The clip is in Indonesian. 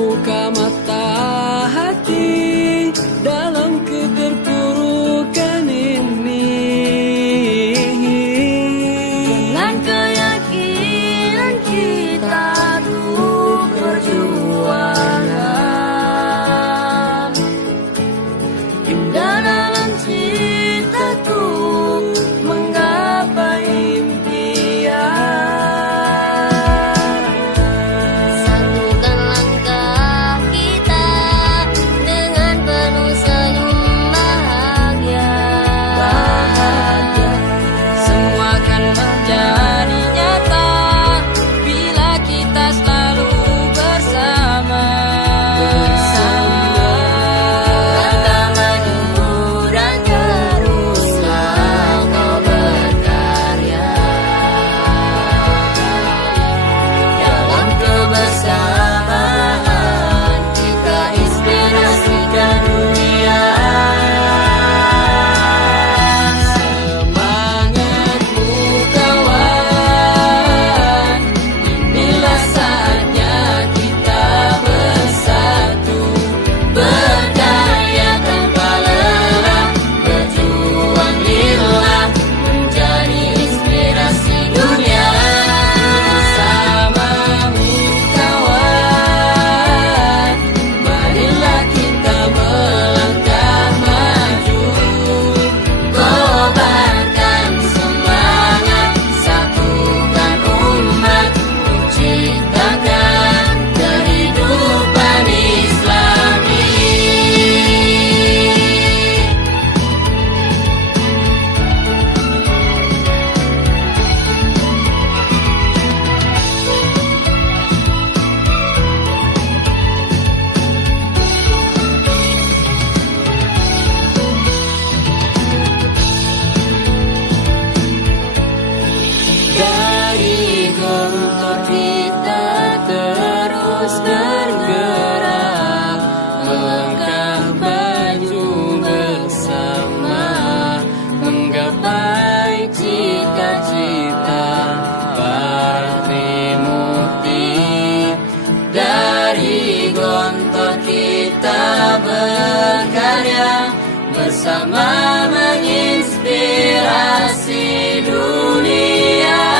membuka mata hati dalam keterpurukan ini. Dengan keyakinan kita untuk perjuangan, indah dalam cita untuk menggapai impian. Satukan langkah kita dengan penuh senyum bahagia. Semua akan menjadi nyata bila kita selalu bersama. Langkah maju dan teruslah kau berkarya. Dalam kebersamaan kita inspirasikan dunia. Semangatmu kawan, inilah saatnya kita bersatu, Berdaya tanpa lelah, berjuang lillah, menjadi inspirasi dunia. bersamamu kawan. Marilah kita melangkah maju, Kobarkan semangat, satukan umat, menciptakan kehidupan Islami. dari gontor kita terus bergerak, melangkah maju bersama, menggapai cita-cita para Trimurti. Dari gontor kita berkarya, bersama menginspirasi dunia.